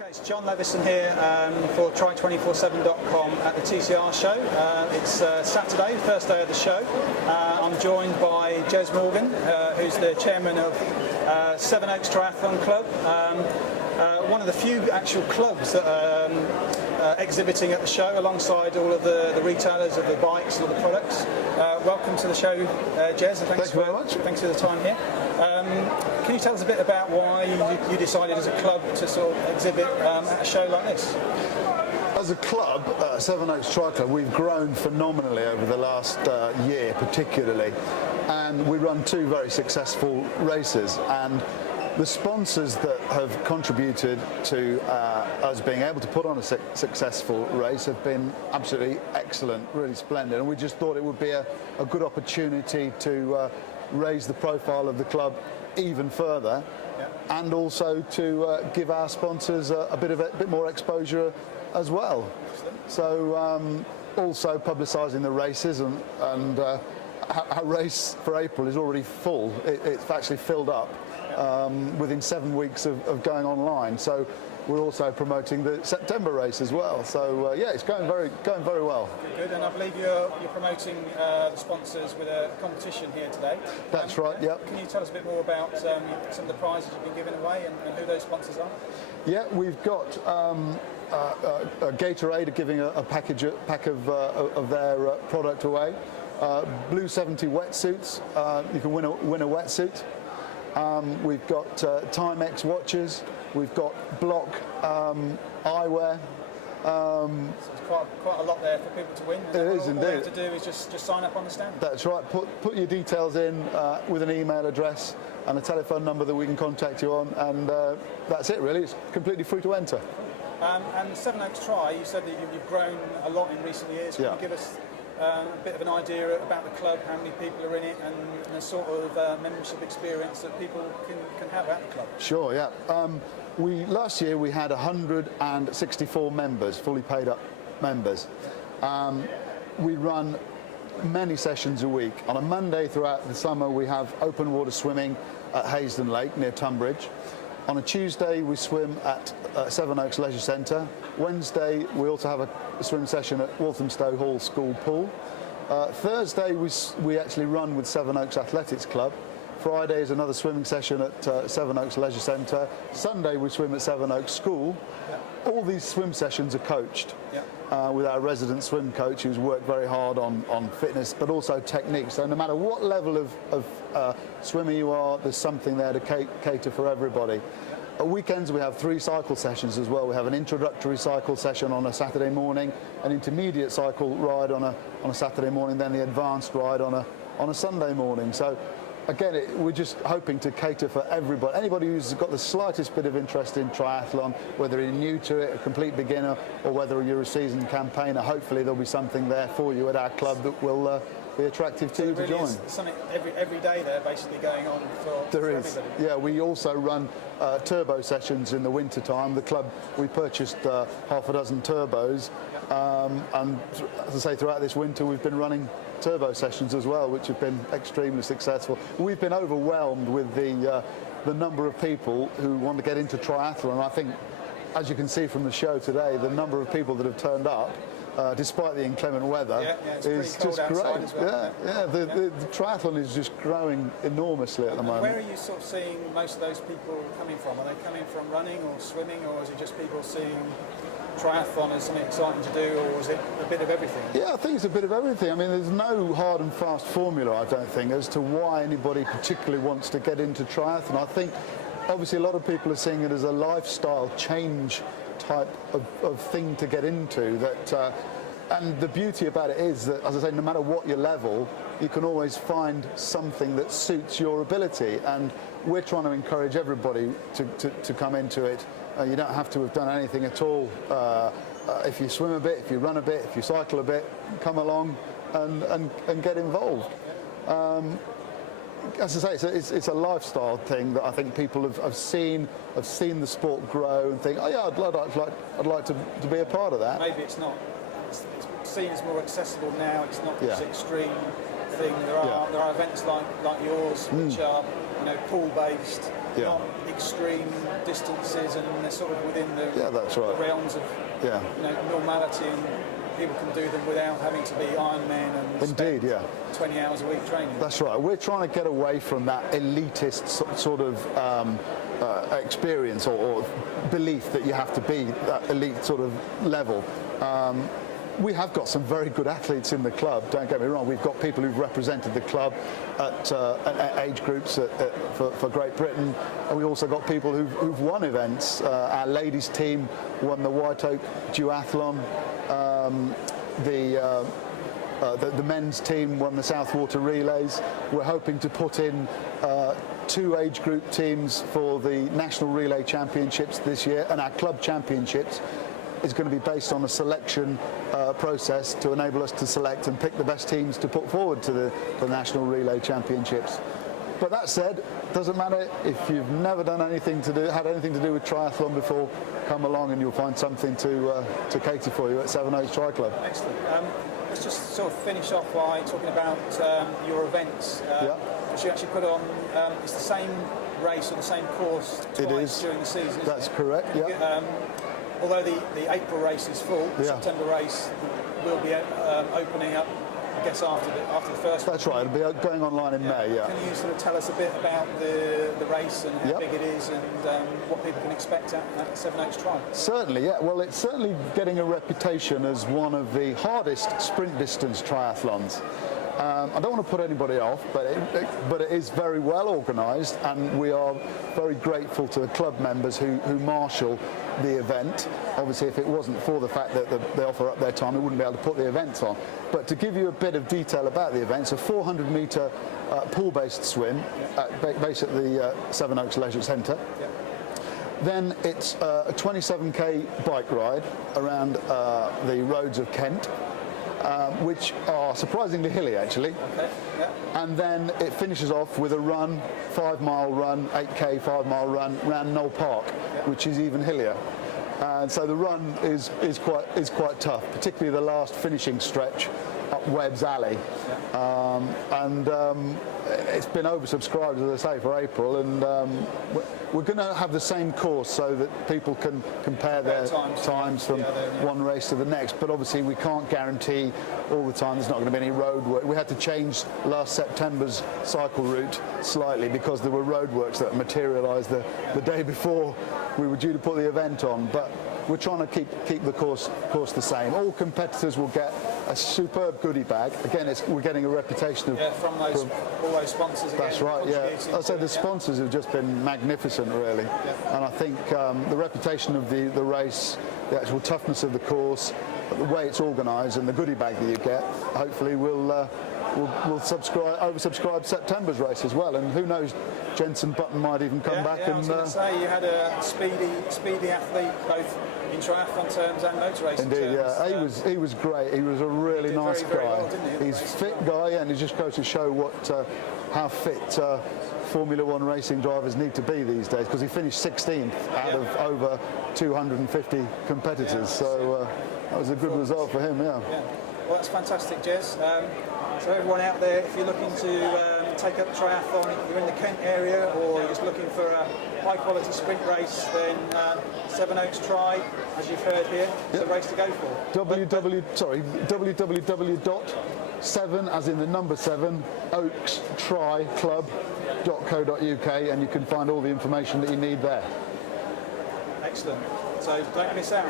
Okay, it's John Levison here for Try247.com at the TCR show. It's Saturday, first day of the show. I'm joined by Jess Morgan, who's the chairman of Seven Oaks Triathlon Club, one of the few actual clubs that are exhibiting at the show alongside all of the retailers of the bikes and all the products. Welcome to the show, Jez, and thanks very much. Thanks for the time here. Can you tell us a bit about why you decided as a club to sort of exhibit at a show like this? As a club, Seven Oaks Triathlon, we've grown phenomenally over the last year particularly, and we run two very successful races, and the sponsors that have contributed to us being able to put on a successful race have been absolutely excellent, really splendid, and we just thought it would be a good opportunity to raise the profile of the club even further, and also to give our sponsors a bit more exposure as well. So also publicising the races, and our race for April is already full. It's actually filled up within 7 weeks of going online. So we're also promoting the September race as well. So yeah, it's going very well. Good, and I believe you're promoting the sponsors with a competition here today. That's right. Yep. Can you tell us a bit more about some of the prizes you've been giving away and who those sponsors are? Yeah, we've got Gatorade giving a pack of their product away. Blue 70 wetsuits. You can win a wetsuit. We've got Timex watches. We've got Block eyewear. So there's quite a lot there for people to win. It is indeed. All they have to do is just sign up on the stand. That's right. Put your details in with an email address and a telephone number that we can contact you on, and that's it really. It's completely free to enter. And Seven Oaks Tri, you said that you've grown a lot in recent years. Can you give us a bit of an idea about the club, how many people are in it, and the sort of membership experience that people can have at the club? Sure, yeah. Last year we had 164 members, fully paid up members. We run many sessions a week. On a Monday throughout the summer we have open water swimming at Haysden Lake near Tunbridge. On a Tuesday we swim at Seven Oaks Leisure Centre. Wednesday we also have a swim session at Walthamstow Hall School Pool. Thursday we actually run with Seven Oaks Athletics Club. Friday is another swimming session at Seven Oaks Leisure Centre. Sunday we swim at Seven Oaks School. All these swim sessions are coached with our resident swim coach, who's worked very hard on fitness but also technique. So no matter what level of swimmer you are, there's something there to cater for everybody. At weekends we have 3 cycle sessions as well. We have an introductory cycle session on a Saturday morning, an intermediate cycle ride on a Saturday morning, then the advanced ride on a Sunday morning. So again, we're just hoping to cater for everybody. Anybody who's got the slightest bit of interest in triathlon, whether you're new to it, a complete beginner, or whether you're a seasoned campaigner, hopefully there'll be something there for you at our club that will be attractive to you to join. Is something every day there basically going on for everybody. Yeah, we also run turbo sessions in the winter time. The club, we purchased half a dozen turbos, and as I say, throughout this winter we've been running turbo sessions as well, which have been extremely successful. We've been overwhelmed with the number of people who want to get into triathlon. I think, as you can see from the show today, the number of people that have turned up, despite the inclement weather, is just great. Well. The triathlon is just growing enormously at the moment. Where are you sort of seeing most of those people coming from? Are they coming from running or swimming, or is it just people seeing triathlon as something exciting to do, or is it a bit of everything? Yeah, I think it's a bit of everything. I mean, there's no hard and fast formula, I don't think, as to why anybody particularly wants to get into triathlon. I think obviously a lot of people are seeing it as a lifestyle change type of thing to get into. That and the beauty about it is that, as I say, no matter what your level, you can always find something that suits your ability, and we're trying to encourage everybody to come into it. You don't have to have done anything at all. If you swim a bit, if you run a bit, if you cycle a bit, come along and get involved. As I say, it's a lifestyle thing that I think people have seen the sport grow and think, oh yeah, I'd like to be a part of that. Maybe it's not. It's seen as more accessible now. It's not as extreme thing. There are events like yours which are pool based, not extreme distances, and they're sort of within the that's right. realms of normality, and people can do them without having to be Ironman and Indeed, spend 20 hours a week training. That's right. We're trying to get away from that elitist sort of experience or belief that you have to be that elite sort of level. We have got some very good athletes in the club, don't get me wrong. We've got people who've represented the club at age groups for Great Britain, and we also got people who've won events. Our ladies team won the White Oak Duathlon. The men's team won the Southwater Relays. We're hoping to put in 2 age group teams for the National Relay Championships this year, and our club championships is going to be based on a selection process to enable us to select and pick the best teams to put forward to the National Relay Championships. But that said, doesn't matter if you've never had anything to do with triathlon before. Come along and you'll find something to cater for you at Seven Oaks Tri Club. Excellent. Let's just sort of finish off by talking about your events. Which you actually put on. It's the same race or the same course twice during the season. That's correct. Yeah. Although the April race is full, the September race will be opening up, I guess, after the first one. That's right, it'll be going online in May, Can you sort of tell us a bit about the race and how big it is, and what people can expect at Seven Oaks Tri? Certainly, yeah. Well, it's certainly getting a reputation as one of the hardest sprint distance triathlons. I don't want to put anybody off, but it is very well organised, and we are very grateful to the club members who marshal the event. Obviously, if it wasn't for the fact that they offer up their time, we wouldn't be able to put the event on. But to give you a bit of detail about the event, it's a 400-metre pool-based swim based at the Seven Oaks Leisure Centre. Then it's a 27k bike ride around the roads of Kent, which are surprisingly hilly, actually. And then it finishes off with a run, 5-mile run, 8k 5-mile run around Knoll Park, which is even hillier. And so the run is quite tough, particularly the last finishing stretch up Webb's Alley. It's been oversubscribed, as I say, for April, and we're going to have the same course so that people can compare their times from one race to the next. But obviously we can't guarantee all the time. There's not going to be any road work. We had to change last September's cycle route slightly because there were road works that materialised the day before we were due to put the event on. But we're trying to keep the course the same. All competitors will get a superb goodie bag. Again, we're getting a reputation of from all those sponsors. Again, that's right. Yeah, I say the sponsors have just been magnificent, really. And I think the reputation of the race, the actual toughness of the course, the way it's organised, and the goodie bag that you get, hopefully will oversubscribe September's race as well. And who knows, Jenson Button might even come back. I was going to say, you had a speedy athlete, both in triathlon terms and motor racing terms. Indeed, he was great. He was a really nice guy. Well, He's a fit guy, and it just goes to show how fit Formula One racing drivers need to be these days, because he finished 16th out of over 250 competitors. So that was a good result for him. Yeah. Well, that's fantastic, Jez. So everyone out there, if you're looking to take up triathlon, you're in the Kent area, or you're just looking for a high-quality sprint race, then Seven Oaks Tri, as you've heard here, is a race to go for. www.7, as in the number 7, oakstri.club.co.uk, and you can find all the information that you need there. Excellent. So don't miss out.